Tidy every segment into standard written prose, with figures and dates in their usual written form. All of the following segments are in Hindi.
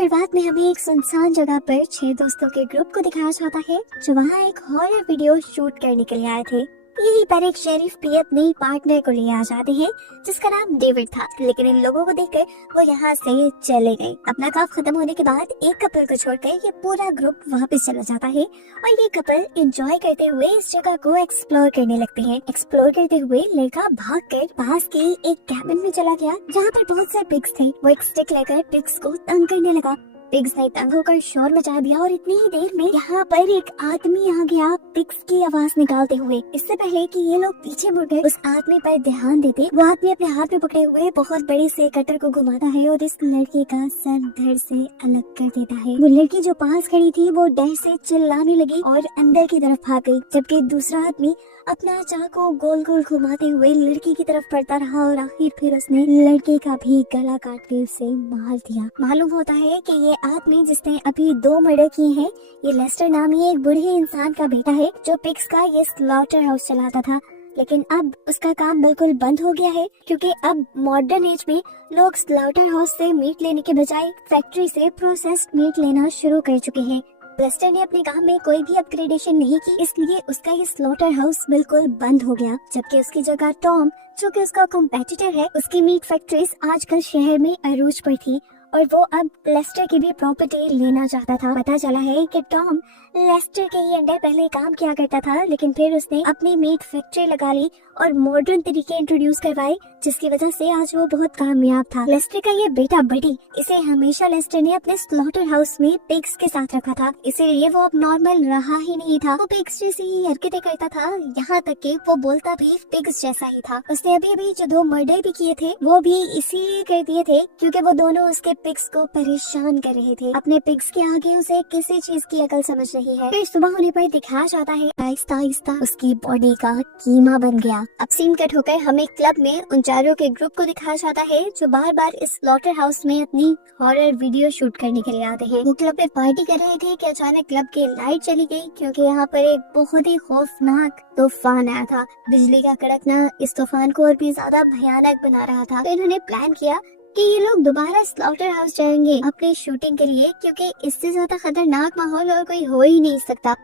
शुरुआत में हमें एक सुनसान जगह पर 6 दोस्तों के ग्रुप को दिखाया जाता है जो वहाँ एक हॉरर वीडियो शूट करने के लिए आए थे। यहीं पर एक शेरिफ भी अपने पार्टनर को लिए आ जाते हैं जिसका नाम डेविड था, लेकिन इन लोगों को देखकर वो यहाँ से चले गए। अपना काम खत्म होने के बाद एक कपल को छोड़कर ये पूरा ग्रुप वापस चला जाता है और ये कपल एंजॉय करते हुए इस जगह को एक्सप्लोर करने लगते हैं। एक्सप्लोर करते हुए लड़का भागकर पास के एक कैबिन में चला गया जहाँ पर बहुत सारे पिग्स थे। वो एक स्टिक लेकर पिग्स को तंग करने लगा। पिग्स ने तंग होकर शोर मचा दिया और इतनी ही देर में यहाँ पर एक आदमी आ गया पिग्स की आवाज निकालते हुए। इससे पहले कि ये लोग पीछे मुड़कर उस आदमी पर ध्यान देते, वो आदमी अपने हाथ में पकड़े हुए बहुत बड़े से कटर को घुमाता है और इस लड़के का सर धड़ से अलग कर देता है। वो लड़की जो पास खड़ी थी वो डर से चिल्लाने लगी और अंदर की तरफ भाग गई, जबकि दूसरा आदमी अपना चाकू गोल गोल घुमाते हुए लड़की की तरफ पड़ता रहा और आखिर फिर उसने लड़के का भी गला काट के उसे मार दिया। मालूम होता है कि ये आदमी जिसने अभी 2 मर्डर किए हैं, ये लेस्टर नामी एक बूढ़े इंसान का बेटा है जो पिग्स का ये स्लॉटर हाउस चलाता था। लेकिन अब उसका काम बिल्कुल बंद हो गया है क्योंकि अब मॉडर्न एज में लोग स्लॉटर हाउस से मीट लेने के बजाय फैक्ट्री से प्रोसेस्ड मीट लेना शुरू कर चुके हैं। लेस्टर ने अपने काम में कोई भी अपग्रेडेशन नहीं की, इसलिए उसका ये स्लॉटर हाउस बिल्कुल बंद हो गया, जबकि उसकी जगह टॉम, जो कि उसका कॉम्पिटिटर है, उसकी मीट फैक्ट्रीज आजकल शहर में अरूज पर थी और वो अब लेस्टर की भी प्रॉपर्टी लेना चाहता था। पता चला है कि टॉम लेस्टर के ही अंडर पहले काम किया करता था, लेकिन फिर उसने अपनी मीट फैक्ट्री लगा ली और मॉडर्न तरीके इंट्रोड्यूस करवाए, जिसकी वजह से आज वो बहुत कामयाब था। लेस्टर का ये बेटा बडी, इसे हमेशा लेस्टर ने अपने स्लॉटर हाउस में पिग्स के साथ रखा था, इसीलिए वो अब नॉर्मल रहा ही नहीं था। वो पिग्स जैसी ही हरकतें करता था, यहाँ तक कि वो बोलता भी पिग्स जैसा ही था। उसने अभी जो 2 मर्डर भी किए थे वो भी इसीलिए कर दिए थे क्योंकि वो दोनों उसके पिग्स को परेशान कर रहे थे। अपने पिग्स के आगे उसे किसी चीज की अकल समझ नहीं है। फिर सुबह होने पर दिखाया जाता है आहिस्ता आहिस्ता उसकी बॉडी का कीमा बन गया। अब सीन कट होकर हमें क्लब में उन चारों के ग्रुप को दिखाया जाता है जो बार बार इस स्लॉटर हाउस में अपनी हॉरर वीडियो शूट करने के लिए आते हैं। वो क्लब में पार्टी कर रहे थे कि अचानक क्लब की लाइट चली गई क्योंकि यहाँ पर एक बहुत ही खौफनाक तूफान आया था। बिजली का कड़कना इस तूफान को और भी ज्यादा भयानक बना रहा था। तो इन्होंने प्लान किया कि ये लोग दोबारा स्लॉटर हाउस जाएंगे अपनी शूटिंग के लिए, क्योंकि इससे ज्यादा खतरनाक माहौल और कोई हो ही नहीं सकता।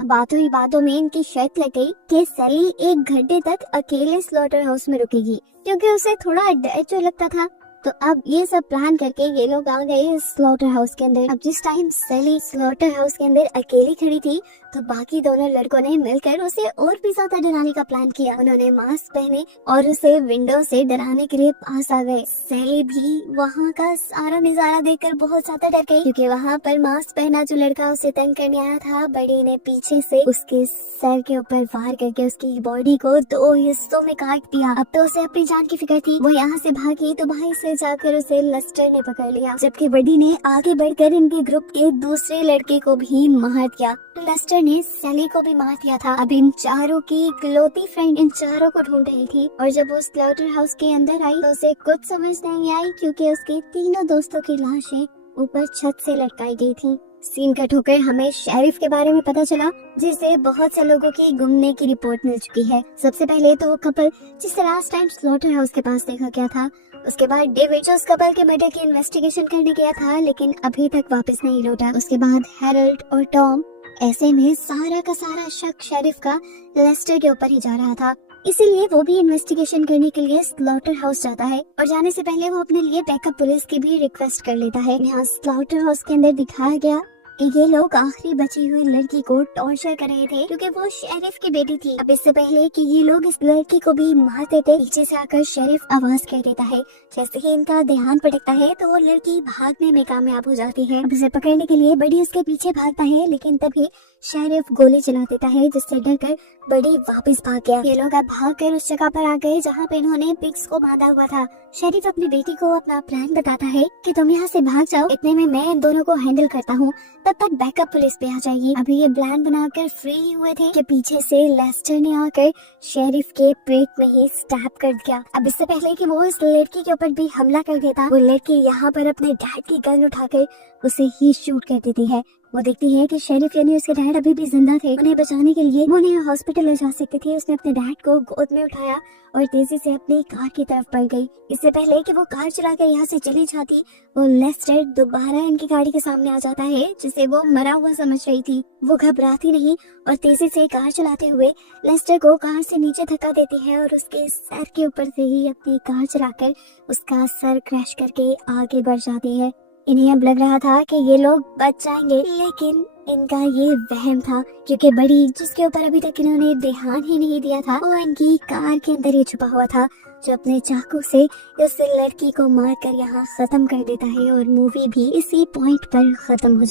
बातों ही बातों में इनकी शर्त लग गई कि सैली 1 घंटे तक अकेले स्लॉटर हाउस में रुकेगी क्योंकि उसे थोड़ा डर जो लगता था। तो अब ये सब प्लान करके ये लोग आ गए स्लॉटर हाउस के अंदर। अब जिस टाइम सैली स्लॉटर हाउस के अंदर अकेली खड़ी थी तो बाकी दोनों लड़कों ने मिलकर उसे और भी ज्यादा डराने का प्लान किया। उन्होंने मास्क पहने और उसे विंडो से डराने के लिए पास आ गए। सैली भी वहाँ का सारा नजारा देखकर बहुत ज्यादा डर गई क्योंकि वहाँ पर मास्क पहना जो लड़का उसे तंग करने आया था, बड़ी ने पीछे से उसके सर के ऊपर वार करके उसकी बॉडी को 2 हिस्सों में काट दिया। अब तो उसे अपनी जान की फिक्र थी। वो यहाँ से भागी तो भाई से जाकर उसे लेस्टर ने पकड़ लिया, जबकि बडी ने आगे बढ़कर इनके ग्रुप के दूसरे लड़के को भी मार दिया। लेस्टर ने सैली को भी मार दिया था। अब इन चारों की इकलौती फ्रेंड इन चारों को ढूंढ रही थी और जब वो स्लॉटर हाउस के अंदर आई तो उसे कुछ समझ नहीं आई क्योंकि उसके तीनों दोस्तों की लाशें ऊपर छत से लटकाई गई थी। सीन कट होकर हमें शेरिफ के बारे में पता चला जिसे बहुत से लोगों की गुमने की रिपोर्ट मिल चुकी है। सबसे पहले तो वो कपल जिसे लास्ट टाइम स्लॉटर हाउस के पास देखा गया था, उसके बाद डेविड जो उस कपल के मर्डर की इन्वेस्टिगेशन करने गया था लेकिन अभी तक वापस नहीं लौटा, उसके बाद हैरोल्ड और टॉम। ऐसे में सारा का सारा शक शेरिफ का लेस्टर के ऊपर ही जा रहा था, इसीलिए वो भी इन्वेस्टिगेशन करने के लिए स्लॉटर हाउस जाता है और जाने से पहले वो अपने लिए बैकअप पुलिस की भी रिक्वेस्ट कर लेता है। यहाँ स्लॉटर हाउस के अंदर दिखाया गया कि ये लोग आखिरी बची हुई लड़की को टॉर्चर कर रहे थे क्योंकि वो शेरिफ की बेटी थी। अब इससे पहले कि ये लोग इस लड़की को भी मार देते, पीछे से आकर शेरिफ आवाज कर देता है। जैसे ही इनका ध्यान भटकता है तो वो लड़की भागने में कामयाब हो जाती है। अब उसे पकड़ने के लिए बड़ी उसके पीछे भागता है लेकिन तभी शेरिफ गोली चला देता है जिससे डरकर बड़ी वापस भाग गया। ये लोग अब भागकर उस जगह पर आ गए जहाँ पे इन्होंने पिग्स को बांधा हुआ था। शेरिफ अपनी बेटी को अपना प्लान बताता है कि तुम यहाँ से भाग जाओ, इतने में मैं इन दोनों को हैंडल करता हूँ, तब तक बैकअप पुलिस पे आ जाएगी। अभी ये प्लान बनाकर फ्री हुए थे कि पीछे से लेस्टर ने आकर शेरिफ के पेट में ही स्टैब कर दिया। अब इससे पहले कि वो इस लड़की के ऊपर भी हमला कर देता, वो लड़की यहाँ पर अपने डैड की गन उठाकर उसे ही शूट कर देती है। वो देखती है कि शेरिफ यानी उसके डैड अभी भी जिंदा थे। उन्हें बचाने के लिए वो उन्हें हॉस्पिटल ले जा सकती थी। उसने अपने डैड को गोद में उठाया और तेजी से अपनी कार की तरफ बढ़ गई। इससे पहले कि वो कार चलाकर यहाँ से चली जाती, वो लेस्टर दोबारा इनकी गाड़ी के सामने आ जाता है, जिसे वो मरा हुआ समझ रही थी। वो घबराती नहीं और तेजी से कार चलाते हुए लेस्टर को कार से नीचे धक्का देती है और उसके सर के ऊपर से ही अपनी कार चलाकर उसका सर क्रैश करके आगे बढ़ जाती है। इन्हें अब लग रहा था कि ये लोग बच जाएंगे, लेकिन इनका ये वहम था, क्योंकि बड़ी जिसके ऊपर अभी तक इन्होंने ध्यान ही नहीं दिया था, वो इनकी कार के अंदर ही छुपा हुआ था, जो अपने चाकू से उस लड़की को मारकर यहाँ खत्म कर देता है और मूवी भी इसी पॉइंट पर खत्म हो जाती है।